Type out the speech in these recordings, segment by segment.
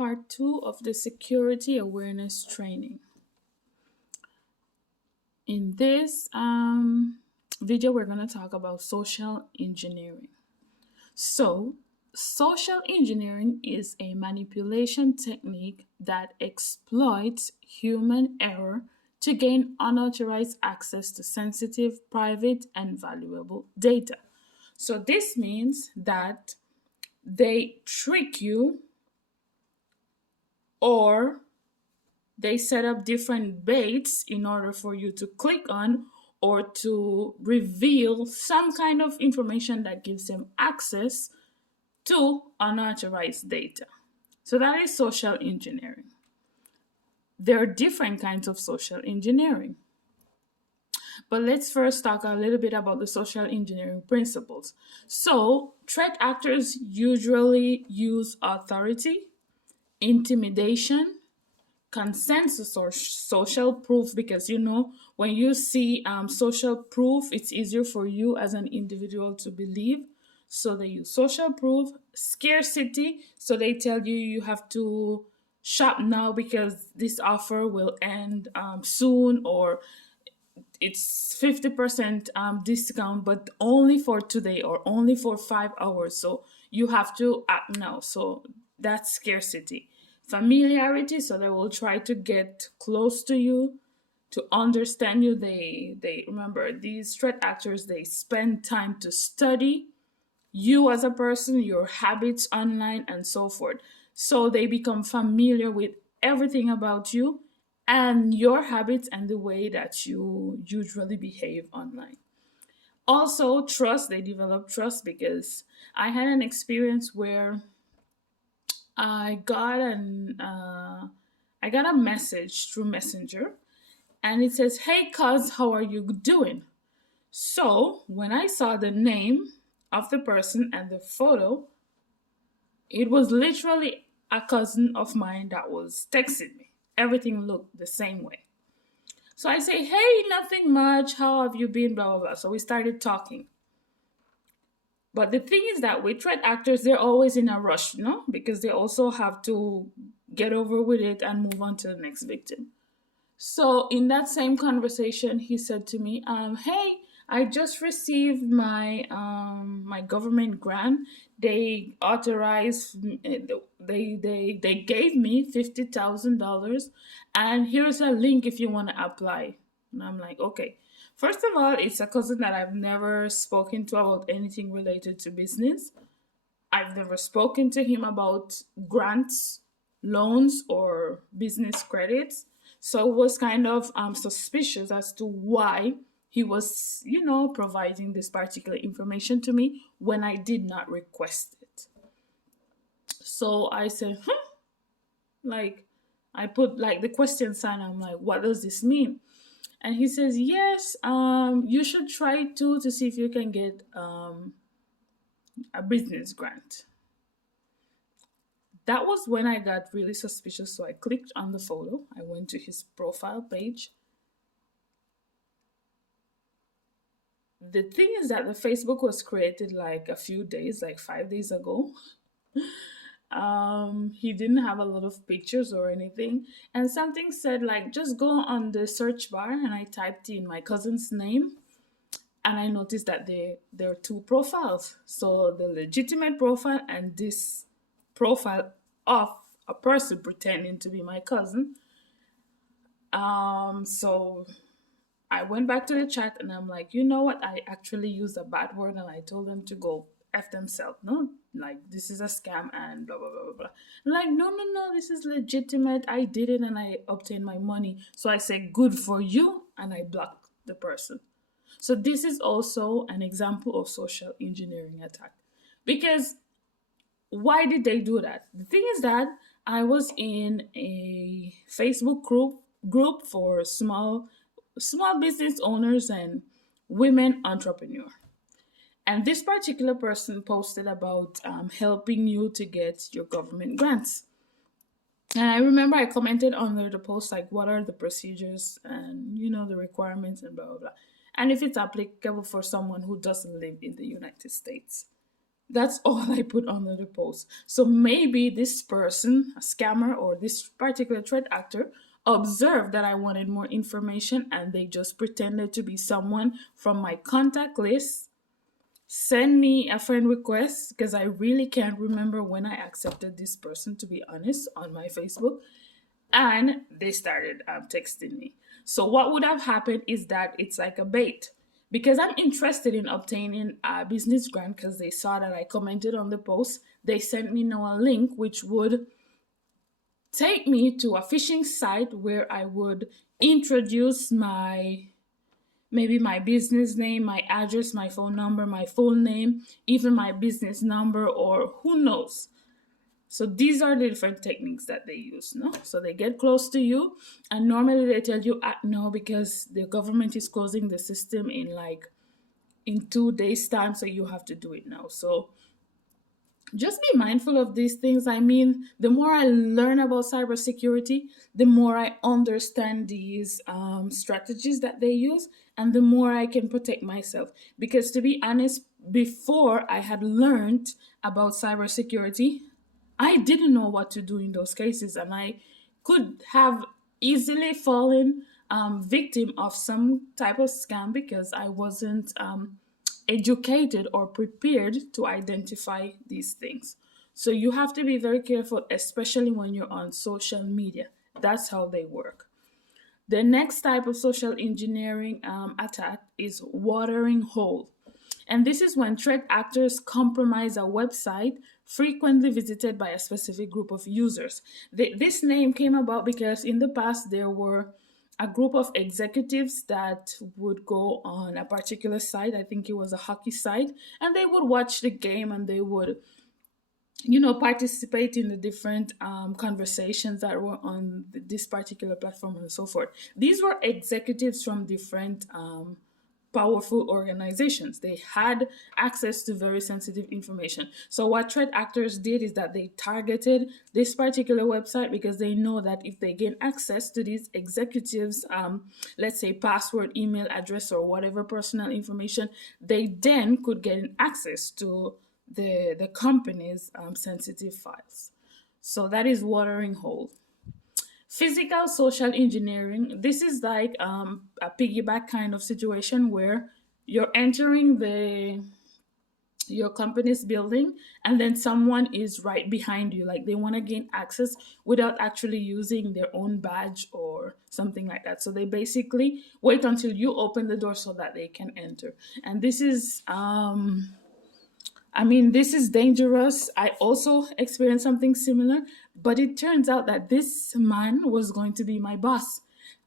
part 2 of the security awareness training. In this video, we're going to talk about social engineering. So, social engineering is a manipulation technique that exploits human error to gain unauthorized access to sensitive, private, and valuable data. So, this means that they trick you or they set up different baits in order for you to click on or to reveal some kind of information that gives them access to unauthorized data. So that is social engineering. There are different kinds of social engineering. But let's first talk a little bit about the social engineering principles. So, threat actors usually use authority, intimidation, consensus, or social proof, because when you see social proof, it's easier for you as an individual to believe. So they use social proof, scarcity, so they tell you you have to shop now because this offer will end soon, or it's 50% discount, but only for today or only for 5 hours. So you have to act now. So that's scarcity. Familiarity, so they will try to get close to you, to understand you. They remember, these threat actors, they spend time to study you as a person, your habits online, and so forth. So they become familiar with everything about you and your habits and the way that you usually behave online. Also, trust, they develop trust because I had an experience where I got a message through Messenger, and it says, "Hey, cuz, how are you doing?" So when I saw the name of the person and the photo, it was literally a cousin of mine that was texting me. Everything looked the same way. So I say, "Hey, nothing much. How have you been?" Blah, blah, blah. So we started talking. But the thing is that with threat actors, they're always in a rush, because they also have to get over with it and move on to the next victim. So in that same conversation, he said to me, "Hey, I just received my government grant. They authorized, they gave me $50,000, and here's a link if you want to apply." And I'm like, okay. First of all, it's a cousin that I've never spoken to about anything related to business. I've never spoken to him about grants, loans, or business credits. So it was kind of suspicious as to why he was, providing this particular information to me when I did not request it. So I said, like, I put like the question sign. I'm like, what does this mean? And he says, yes, you should try to see if you can get a business grant. That was when I got really suspicious. So I clicked on the photo. I went to his profile page. The thing is that the Facebook was created like a few days, like 5 days ago. He didn't have a lot of pictures or anything. And something said, like, just go on the search bar. And I typed in my cousin's name. And I noticed that there are two profiles. So the legitimate profile and this profile of a person pretending to be my cousin. So I went back to the chat and I'm like, you know what? I actually used a bad word and I told them to go F themselves. No, like, this is a scam and blah, blah, blah, blah, blah. Like, no, this is legitimate. I did it and I obtained my money. So I said, good for you. And I blocked the person. So this is also an example of social engineering attack. Because why did they do that? The thing is that I was in a Facebook group for small business owners and women entrepreneurs. And this particular person posted about helping you to get your government grants. And I remember I commented under the post, like, what are the procedures and, the requirements and blah, blah, blah. And if it's applicable for someone who doesn't live in the United States. That's all I put under the post. So maybe this person, a scammer or this particular threat actor, observed that I wanted more information and they just pretended to be someone from my contact list, send me a friend request because I really can't remember when I accepted this person, to be honest, on my Facebook, and they started texting me. So what would have happened is that it's like a bait, because I'm interested in obtaining a business grant because they saw that I commented on the post. They sent me now a link which would take me to a phishing site where I would introduce my, maybe my business name, my address, my phone number, my full name, even my business number, or who knows. So these are the different techniques that they use, no? So they get close to you, and normally they tell you act no because the government is closing the system in like in 2 days time, so you have to do it now. So just be mindful of these things. I mean, the more I learn about cybersecurity, the more I understand these strategies that they use, and the more I can protect myself. Because to be honest, before I had learned about cybersecurity, I didn't know what to do in those cases, and I could have easily fallen victim of some type of scam because I wasn't educated or prepared to identify these things. So you have to be very careful, especially when you're on social media. That's how they work. The next type of social engineering attack is watering hole. And this is when threat actors compromise a website frequently visited by a specific group of users. This name came about because in the past there were a group of executives that would go on a particular site. I think it was a hockey site, and they would watch the game and they would, participate in the different conversations that were on this particular platform and so forth. These were executives from different powerful organizations. They had access to very sensitive information. So what threat actors did is that they targeted this particular website because they know that if they gain access to these executives, let's say password, email address, or whatever personal information, they then could gain access to the company's sensitive files. So that is watering hole. Physical social engineering. This is like a piggyback kind of situation where you're entering the your company's building and then someone is right behind you, like they want to gain access without actually using their own badge or something like that. So they basically wait until you open the door so that they can enter. And this is this is dangerous. I also experienced something similar, but it turns out that this man was going to be my boss.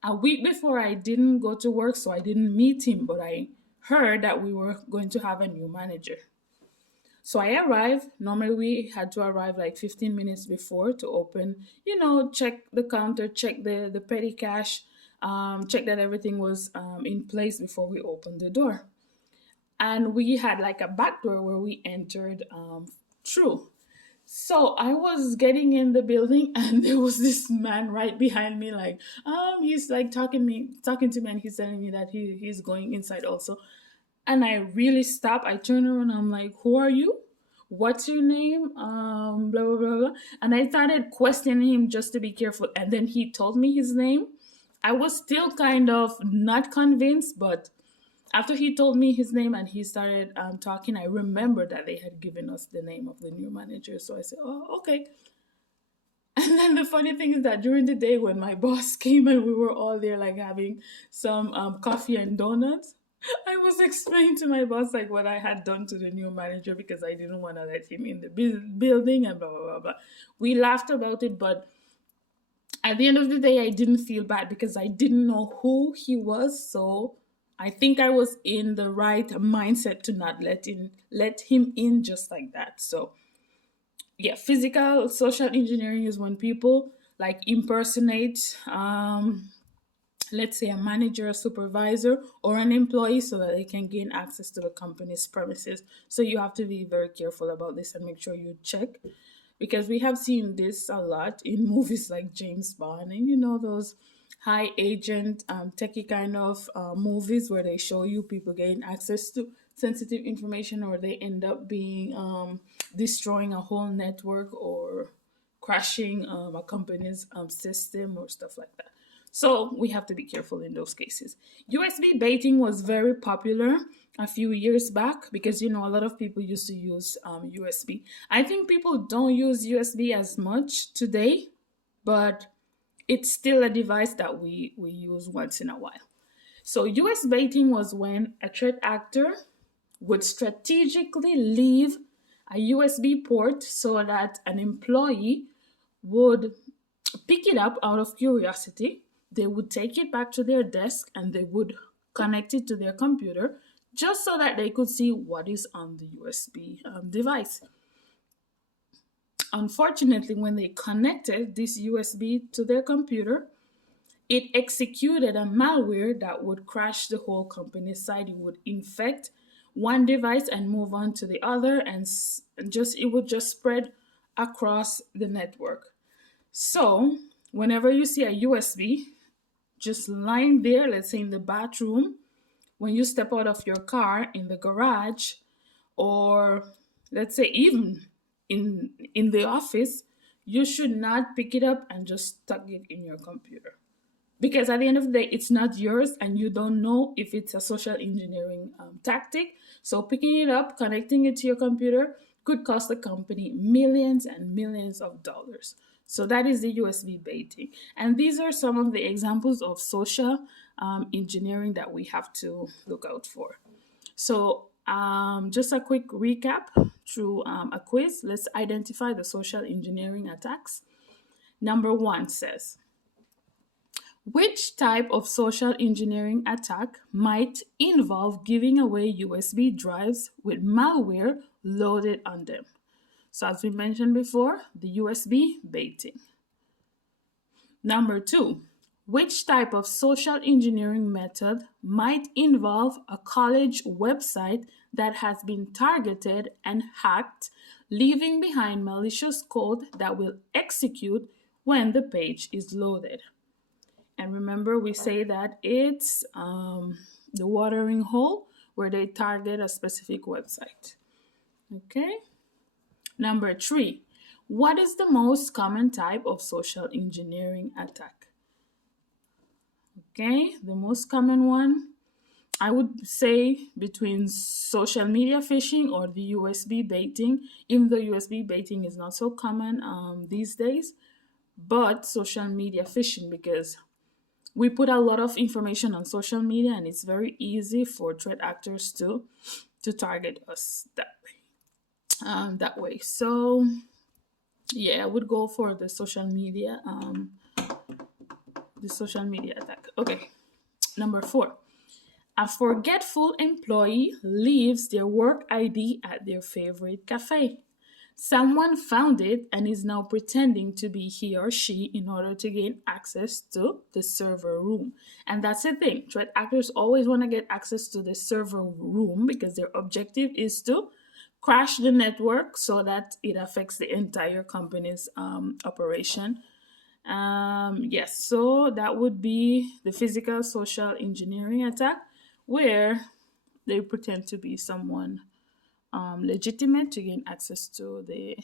A week before, I didn't go to work, so I didn't meet him, but I heard that we were going to have a new manager. So I arrived. Normally, we had to arrive like 15 minutes before to open, check the counter, check the petty cash, check that everything was in place before we opened the door. And we had like a back door where we entered through. So I was getting in the building and there was this man right behind me, like he's like talking to me, and he's telling me that he's going inside also. And I really stopped. I turned around, I'm like, who are you? What's your name? Blah blah blah blah. And I started questioning him just to be careful. And then he told me his name. I was still kind of not convinced, but after he told me his name and he started talking, I remembered that they had given us the name of the new manager. So I said, oh, okay. And then the funny thing is that during the day when my boss came and we were all there, like having some coffee and donuts, I was explaining to my boss like what I had done to the new manager because I didn't want to let him in the building and blah, blah, blah, blah. We laughed about it, but at the end of the day, I didn't feel bad because I didn't know who he was. So I think I was in the right mindset to not let him in just like that. So yeah, physical social engineering is when people like impersonate let's say a manager, a supervisor, or an employee so that they can gain access to the company's premises. So you have to be very careful about this and make sure you check, because we have seen this a lot in movies like James Bond and those high agent techie kind of movies where they show you people getting access sensitive information, or they end up being destroying a whole network or crashing a company's system or stuff like that. So we have to be careful in those cases. USB baiting was very popular a few years back because a lot of people used to use USB. I think people don't use USB as much today, but it's still a device that we use once in a while. So US baiting was when a threat actor would strategically leave a USB port so that an employee would pick it up out of curiosity. They would take it back to their desk and they would connect it to their computer just so that they could see what is on the USB device. Unfortunately, when they connected this USB to their computer, it executed a malware that would crash the whole company's site. It would infect one device and move on to the other, and just it would just spread across the network. So, whenever you see a USB just lying there, let's say in the bathroom, when you step out of your car in the garage, or let's say even in the office, you should not pick it up and just stuck it in your computer, because at the end of the day it's not yours and you don't know if it's a social engineering tactic. So picking it up, connecting it to your computer could cost the company millions and millions of dollars. So that is the USB baiting, and these are some of the examples of social engineering that we have to look out for. So just a quick recap through a quiz. Let's identify the social engineering attacks. Number one says, which type of social engineering attack might involve giving away USB drives with malware loaded on them? So, as we mentioned before, the USB baiting. Number two, which type of social engineering method might involve a college website that has been targeted and hacked, leaving behind malicious code that will execute when the page is loaded? And remember, we say that it's the watering hole where they target a specific website. Okay. Number three, what is the most common type of social engineering attack? Okay, the most common one, I would say between social media phishing or the USB baiting, even though USB baiting is not so common these days, but social media phishing, because we put a lot of information on social media and it's very easy for threat actors to target us that way. So yeah, I would go for the social media attack. Okay. Number four, a forgetful employee leaves their work ID at their favorite cafe. Someone found it and is now pretending to be he or she in order to gain access to the server room. And that's the thing. Threat actors always want to get access to the server room because their objective is to crash the network so that it affects the entire company's operation. Yes, so that would be the physical social engineering attack, where they pretend to be someone legitimate to gain access to the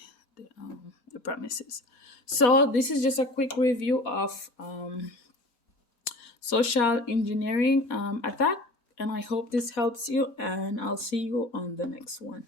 premises. So this is just a quick review of social engineering attack, and I hope this helps you, and I'll see you on the next one.